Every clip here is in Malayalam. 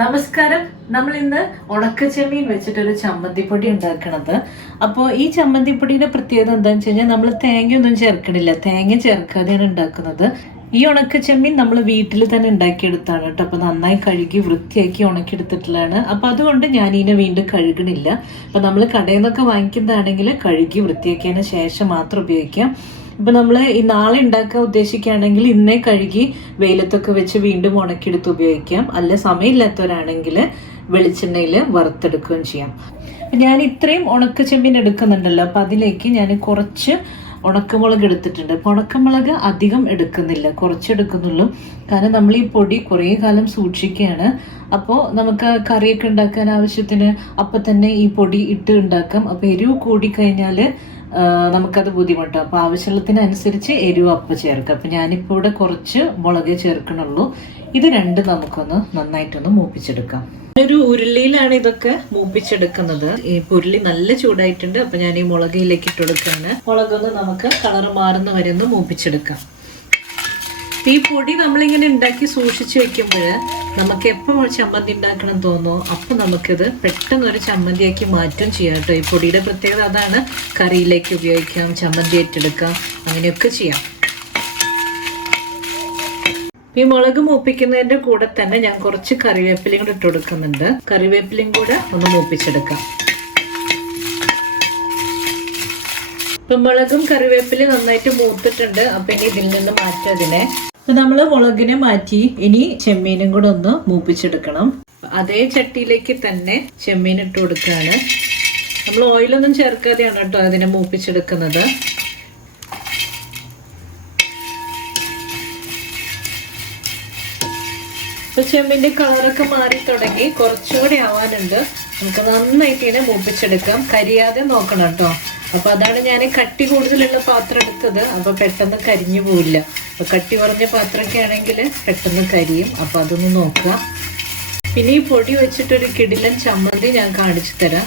നമസ്കാരം. നമ്മൾ ഇന്ന് ഉണക്കച്ചെമ്മീൻ വെച്ചിട്ടൊരു ചമ്മന്തിപ്പൊടി ഉണ്ടാക്കണത്. അപ്പോൾ ഈ ചമ്മന്തിപ്പൊടിയുടെ പ്രത്യേകത എന്താണെന്ന് വെച്ച് കഴിഞ്ഞാൽ നമ്മൾ തേങ്ങയൊന്നും ചേർക്കണില്ല, തേങ്ങ ചേർക്കാതെയാണ് ഉണ്ടാക്കുന്നത്. ഈ ഉണക്കച്ചെമ്മീൻ നമ്മൾ വീട്ടിൽ തന്നെ ഉണ്ടാക്കിയെടുത്താണ് കേട്ടോ. അപ്പോൾ നന്നായി കഴുകി വൃത്തിയാക്കി ഉണക്കിയെടുത്തിട്ടുള്ളതാണ്. അപ്പോൾ അതുകൊണ്ട് ഞാൻ ഇതിനെ വീണ്ടും കഴുകണില്ല. അപ്പോൾ നമ്മൾ കടയിൽ നിന്നൊക്കെ വാങ്ങിക്കുന്നതാണെങ്കിൽ കഴുകി വൃത്തിയാക്കിയതിന് ശേഷം മാത്രം ഉപയോഗിക്കാം. ഇപ്പം നമ്മൾ ഈ നാളെ ഉണ്ടാക്കാൻ ഉദ്ദേശിക്കുകയാണെങ്കിൽ ഇന്നേ കഴുകി വെയിലത്തൊക്കെ വെച്ച് വീണ്ടും ഉണക്കിയെടുത്ത് ഉപയോഗിക്കാം. അല്ല സമയമില്ലാത്തവരാണെങ്കിൽ വെളിച്ചെണ്ണയിൽ വറുത്തെടുക്കുകയും ചെയ്യാം. ഞാൻ ഇത്രയും ഉണക്കച്ചെമ്മീൻ എടുക്കുന്നുണ്ടല്ലോ, അപ്പം അതിലേക്ക് ഞാൻ കുറച്ച് ഉണക്കമുളക് എടുത്തിട്ടുണ്ട്. അപ്പോൾ ഉണക്കമുളക് അധികം എടുക്കുന്നില്ല, കുറച്ച് എടുക്കുന്നുള്ളൂ. കാരണം നമ്മൾ ഈ പൊടി കുറേ കാലം സൂക്ഷിക്കുകയാണ്. അപ്പോൾ നമുക്ക് കറിയൊക്കെ ഉണ്ടാക്കാൻ ആവശ്യത്തിന് അപ്പം തന്നെ ഈ പൊടി ഇട്ട് ഉണ്ടാക്കാം. അപ്പോൾ എരിവ് കൂടിക്കഴിഞ്ഞാൽ നമുക്കത് ബുദ്ധിമുട്ടാണ്. അപ്പോൾ ആവശ്യത്തിനനുസരിച്ച് എരിവ് അപ്പം ചേർക്കാം. അപ്പം ഞാനിപ്പോൾ ഇവിടെ കുറച്ച് മുളകേ ചേർക്കണുള്ളൂ. ഇത് രണ്ടും നമുക്കൊന്ന് നന്നായിട്ടൊന്ന് മൂപ്പിച്ചെടുക്കാം. ഒരു ഉരുളിയിലാണ് ഇതൊക്കെ മൂപ്പിച്ചെടുക്കുന്നത്. ഈ ഉരുളി നല്ല ചൂടായിട്ടുണ്ട്. അപ്പം ഞാൻ ഈ മുളകയിലേക്ക് ഇട്ടെടുക്കുകയാണ്. മുളകൊന്ന് നമുക്ക് കളറ് മാറുന്ന വരെ ഒന്ന് മൂപ്പിച്ചെടുക്കാം. ഈ പൊടി നമ്മളിങ്ങനെ ഉണ്ടാക്കി സൂക്ഷിച്ച് വെക്കുമ്പോൾ നമുക്ക് എപ്പോൾ ചമ്മന്തി ഉണ്ടാക്കണം തോന്നുമോ അപ്പം നമുക്കിത് പെട്ടെന്നൊരു ചമ്മന്തിയാക്കി മാറ്റും ചെയ്യാം കേട്ടോ. ഈ പൊടിയുടെ പ്രത്യേകത അതാണ്. കറിയിലേക്ക് ഉപയോഗിക്കാം, ചമ്മന്തി ഏറ്റെടുക്കാം, അങ്ങനെയൊക്കെ ചെയ്യാം. ഈ മുളക് മൂപ്പിക്കുന്നതിൻ്റെ കൂടെ തന്നെ ഞാൻ കുറച്ച് കറിവേപ്പിലയും കൂടെ ഇട്ട് കൊടുക്കുന്നുണ്ട്. കറിവേപ്പിലയും കൂടെ ഒന്ന് മൂപ്പിച്ചെടുക്കാം. ഇപ്പം മുളകും കറിവേപ്പിലയും നന്നായിട്ട് മൂത്തിട്ടുണ്ട്. അപ്പം ഇനി ഇതിൽ നിന്ന് മാറ്റാം അതിനെ. അപ്പം നമ്മൾ മുളകിനെ മാറ്റി ഇനി ചെമ്മീനും കൂടെ ഒന്ന് മൂപ്പിച്ചെടുക്കണം. അതേ ചട്ടിയിലേക്ക് തന്നെ ചെമ്മീൻ ഇട്ട് കൊടുക്കുകയാണ്. നമ്മൾ ഓയിലൊന്നും ചേർക്കാതെയാണ് കേട്ടോ അതിനെ മൂപ്പിച്ചെടുക്കുന്നത്. ഇപ്പോൾ ചെമ്മീൻ്റെ കളറൊക്കെ മാറി തുടങ്ങി, കുറച്ചുകൂടി ആവാനുണ്ട്. നമുക്ക് നന്നായിട്ട് ഇതിനെ മൂപ്പിച്ചെടുക്കാം. കരിയാതെ നോക്കണം കേട്ടോ. അപ്പോൾ അതാണ് ഞാൻ കട്ടി കൂടുതലുള്ള പാത്രം എടുത്തത്. അപ്പോൾ പെട്ടെന്ന് കരിഞ്ഞു പോവില്ല. അപ്പോൾ കട്ടി കുറഞ്ഞ പാത്രമൊക്കെ ആണെങ്കിൽ പെട്ടെന്ന് കരിയും. അപ്പോൾ അതൊന്ന് നോക്കുക. പിന്നെ ഈ പൊടി വെച്ചിട്ടൊരു കിടിലൻ ചമ്മന്തി ഞാൻ കാണിച്ചു തരാം.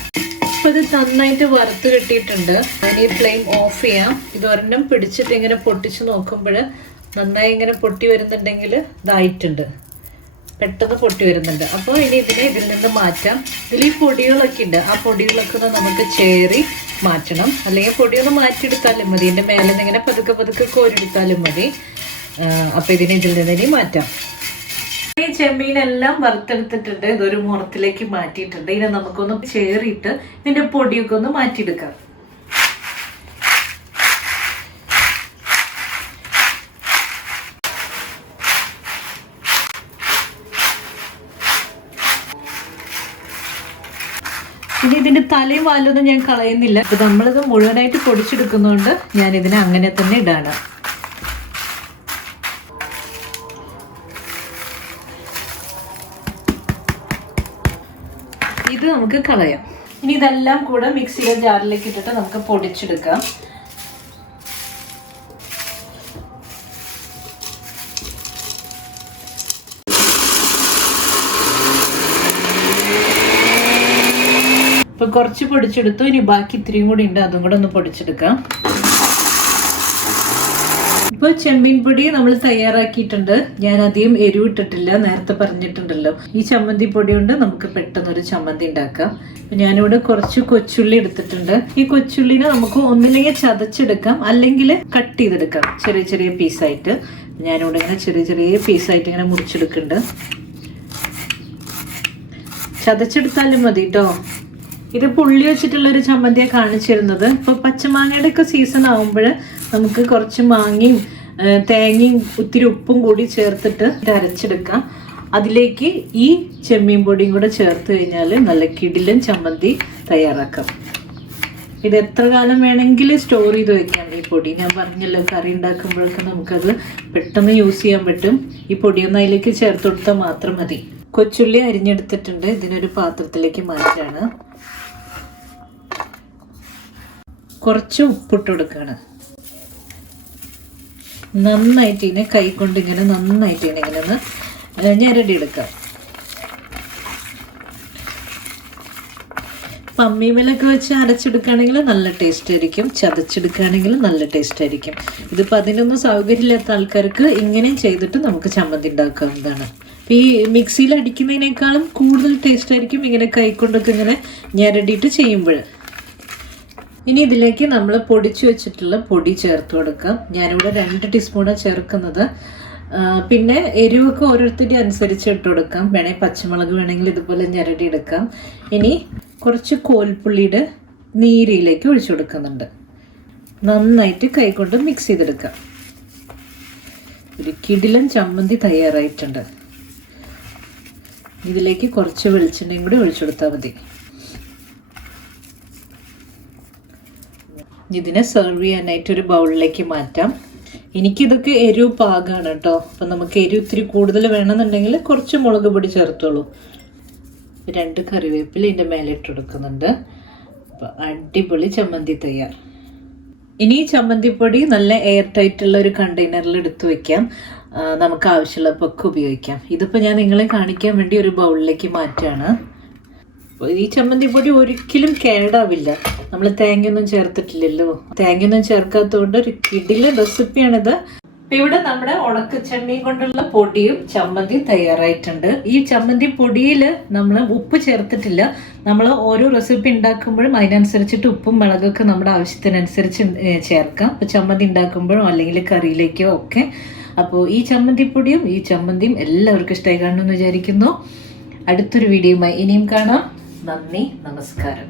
അപ്പോൾ ഇത് നന്നായിട്ട് വറുത്ത് കിട്ടിയിട്ടുണ്ട്. അതിന് ഈ ഫ്ലെയിം ഓഫ് ചെയ്യാം. ഇത് ഒരെണ്ണം പിടിച്ചിട്ട് ഇങ്ങനെ പൊട്ടിച്ച് നോക്കുമ്പോൾ നന്നായി ഇങ്ങനെ പൊട്ടി വരുന്നുണ്ടെങ്കിൽ ഇതായിട്ടുണ്ട്, പെട്ടെന്ന് പൊട്ടി വരുന്നുണ്ട്. അപ്പോൾ ഇനി ഇതിനെ ഇതിൽ നിന്ന് മാറ്റാം. ഇതിൽ ഈ പൊടികളൊക്കെ ഉണ്ട്, ആ പൊടികളൊക്കെ ഒന്ന് നമുക്ക് ചേറി മാറ്റണം. അല്ലെങ്കിൽ പൊടിയൊന്ന് മാറ്റിയെടുത്താലും മതി. ഇതിൻ്റെ മേലെ നിന്ന് ഇങ്ങനെ പതുക്കെ പതുക്കെ കോരിയെടുത്താലും മതി. അപ്പോൾ ഇതിനെ ഇതിൽ നിന്ന് ഇനി മാറ്റാം. ഈ ചെമ്മീനെല്ലാം വറുത്തെടുത്തിട്ടുണ്ട്. ഇതൊരു മുറത്തിലേക്ക് മാറ്റിയിട്ടുണ്ട്. ഇതിനെ നമുക്കൊന്ന് ചേറിയിട്ട് ഇതിൻ്റെ പൊടിയൊക്കെ ഒന്ന് മാറ്റിയെടുക്കാം. ഇനി ഇതിൻ്റെ തലയും വാലൊന്നും ഞാൻ കളയുന്നില്ല. ഇത് നമ്മളിത് മുഴുവനായിട്ട് പൊടിച്ചെടുക്കുന്നതുകൊണ്ട് ഞാനിതിനെ അങ്ങനെ തന്നെ ഇടാണ്. ഇത് നമുക്ക് കളയാം. ഇനി ഇതെല്ലാം കൂടെ മിക്സിയുടെ ജാറിലേക്ക് ഇട്ടിട്ട് നമുക്ക് പൊടിച്ചെടുക്കാം. ഇപ്പം കുറച്ച് പൊടിച്ചെടുത്തു. ഇനി ബാക്കി ഇത്തിരിയും കൂടി ഉണ്ട്, അതും കൂടെ ഒന്ന് പൊടിച്ചെടുക്കാം. ഇപ്പോൾ ചെമ്മീൻ പൊടി നമ്മൾ തയ്യാറാക്കിയിട്ടുണ്ട്. ഞാൻ അധികം എരിവിട്ടിട്ടില്ല, നേരത്തെ പറഞ്ഞിട്ടുണ്ടല്ലോ. ഈ ചമ്മന്തി പൊടി കൊണ്ട് നമുക്ക് പെട്ടെന്നൊരു ചമ്മന്തി ഉണ്ടാക്കാം. ഞാനിവിടെ കുറച്ച് കൊച്ചുള്ളി എടുത്തിട്ടുണ്ട്. ഈ കൊച്ചുള്ളിനെ നമുക്ക് ഒന്നില്ലെങ്കിൽ ചതച്ചെടുക്കാം, അല്ലെങ്കിൽ കട്ട് ചെയ്തെടുക്കാം ചെറിയ ചെറിയ പീസായിട്ട്. ഞാനിവിടെ ഇങ്ങനെ ചെറിയ ചെറിയ പീസായിട്ട് ഇങ്ങനെ മുറിച്ചെടുക്കുന്നുണ്ട്. ചതച്ചെടുത്താലും മതി കേട്ടോ. ഇത് പുള്ളി വെച്ചിട്ടുള്ളൊരു ചമ്മന്തിയാണ് കാണിച്ചിരുന്നത്. ഇപ്പോൾ പച്ചമാങ്ങയുടെ ഒക്കെ സീസൺ ആകുമ്പോൾ നമുക്ക് കുറച്ച് മാങ്ങയും തേങ്ങയും ഒത്തിരി ഉപ്പും കൂടി ചേർത്തിട്ട് അരച്ചെടുക്കാം. അതിലേക്ക് ഈ ചെമ്മീൻ പൊടിയും കൂടെ ചേർത്ത് കഴിഞ്ഞാൽ നല്ല കിടിലൻ ചമ്മന്തി തയ്യാറാക്കാം. ഇത് എത്ര കാലം വേണമെങ്കിലും സ്റ്റോർ ചെയ്ത് വെക്കാം. ഈ പൊടി ഞാൻ പറഞ്ഞല്ലോ, കറി ഉണ്ടാക്കുമ്പോഴൊക്കെ നമുക്കത് പെട്ടെന്ന് യൂസ് ചെയ്യാൻ പറ്റും. ഈ പൊടിയൊന്നും അതിലേക്ക് ചേർത്ത് കൊടുത്താൽ മാത്രം മതി. കൊച്ചുള്ളി അരിഞ്ഞെടുത്തിട്ടുണ്ട്. ഇതിനൊരു പാത്രത്തിലേക്ക് മാറ്റാണ്. കുറച്ച് ഉപ്പിട്ട് കൊടുക്കുകയാണ്. നന്നായിട്ട് ഇതിനെ കൈ കൊണ്ട് ഇങ്ങനെ നന്നായിട്ട് ഇങ്ങനെ ഒന്ന് ഞെരടിയെടുക്കാം. പമ്മിമേലൊക്കെ വെച്ച് അരച്ചെടുക്കുകയാണെങ്കിൽ നല്ല ടേസ്റ്റ് ആയിരിക്കും, ചതച്ചെടുക്കുകയാണെങ്കിൽ നല്ല ടേസ്റ്റ് ആയിരിക്കും. ഇതിപ്പോൾ അതിനൊന്നും സൗകര്യമില്ലാത്ത ആൾക്കാർക്ക് ഇങ്ങനെയും ചെയ്തിട്ട് നമുക്ക് ചമ്മന്തി ഉണ്ടാക്കാവുന്നതാണ്. ഈ മിക്സിയിൽ അടിക്കുന്നതിനേക്കാളും കൂടുതൽ ടേസ്റ്റ് ആയിരിക്കും ഇങ്ങനെ കൈക്കൊണ്ടൊക്കെ ഇങ്ങനെ ഞെരടിയിട്ട് ചെയ്യുമ്പോൾ. ഇനി ഇതിലേക്ക് നമ്മൾ പൊടിച്ചു വെച്ചിട്ടുള്ള പൊടി ചേർത്ത് കൊടുക്കാം. ഞാനിവിടെ 2 ടീസ്പൂണാണ് ചേർക്കുന്നത്. പിന്നെ എരിവൊക്കെ ഓരോരുത്തരുടെ അനുസരിച്ച് ഇട്ട് കൊടുക്കാം. വേണമെങ്കിൽ പച്ചമുളക് വേണമെങ്കിൽ ഇതുപോലെ ഞെരടി എടുക്കാം. ഇനി കുറച്ച് കോൽപ്പുള്ളിയുടെ നീരിലേക്ക് ഒഴിച്ചു കൊടുക്കുന്നുണ്ട്. നന്നായിട്ട് കൈകൊണ്ട് മിക്സ് ചെയ്തെടുക്കാം. ഒരു കിടിലൻ ചമ്മന്തി തയ്യാറായിട്ടുണ്ട്. ഇതിലേക്ക് കുറച്ച് വെളിച്ചെണ്ണയും കൂടി ഒഴിച്ചു കൊടുത്താൽ മതി. ഇതിനെ സെർവ് ചെയ്യാനായിട്ട് ഒരു ബൗളിലേക്ക് മാറ്റാം. എനിക്കിതൊക്കെ എരിവ് പാകമാണ് കേട്ടോ. അപ്പം നമുക്ക് എരിവ് ഇത്തിരി കൂടുതൽ വേണമെന്നുണ്ടെങ്കിൽ കുറച്ച് മുളക് പൊടി ചേർത്തോളൂ. 2 കറിവേപ്പില ഇതിൻ്റെ മേലെ ഇട്ട് കൊടുക്കുന്നുണ്ട്. അപ്പം അടിപൊളി ചമ്മന്തി തയ്യാർ. ഇനി ഈ ചമ്മന്തിപ്പൊടി നല്ല എയർ ടൈറ്റുള്ള ഒരു കണ്ടെയ്നറിൽ എടുത്ത് വയ്ക്കാം. നമുക്ക് ആവശ്യമുള്ളപ്പൊക്കെ ഉപയോഗിക്കാം. ഇതിപ്പോൾ ഞാൻ നിങ്ങളെ കാണിക്കാൻ വേണ്ടി ഒരു ബൗളിലേക്ക് മാറ്റുകയാണ്. ഈ ചമ്മന്തിപ്പൊടി ഒരിക്കലും കേടാവില്ല. നമ്മൾ തേങ്ങയൊന്നും ചേർത്തിട്ടില്ലല്ലോ. തേങ്ങയൊന്നും ചേർക്കാത്തതുകൊണ്ട് ഒരു കിടിലൻ റെസിപ്പിയാണിത്. അപ്പം ഇവിടെ നമ്മുടെ ഉണക്കച്ചെമ്മീൻ കൊണ്ടുള്ള പൊടിയും ചമ്മന്തിയും തയ്യാറായിട്ടുണ്ട്. ഈ ചമ്മന്തി പൊടിയിൽ നമ്മൾ ഉപ്പ് ചേർത്തിട്ടില്ല. നമ്മൾ ഓരോ റെസിപ്പി ഉണ്ടാക്കുമ്പോഴും അതിനനുസരിച്ചിട്ട് ഉപ്പും മുളകൊക്കെ നമ്മുടെ ആവശ്യത്തിനനുസരിച്ച് ചേർക്കാം. ഇപ്പോൾ ചമ്മന്തി ഉണ്ടാക്കുമ്പോഴോ അല്ലെങ്കിൽ കറിയിലേക്കോ ഒക്കെ. അപ്പോൾ ഈ ചമ്മന്തിപ്പൊടിയും ഈ ചമ്മന്തിയും എല്ലാവർക്കും ഇഷ്ടമായി കാണുമെന്ന് വിചാരിക്കുന്നു. അടുത്തൊരു വീഡിയോയുമായി ഇനിയും കാണാം. നന്ദി, നമസ്കാരം.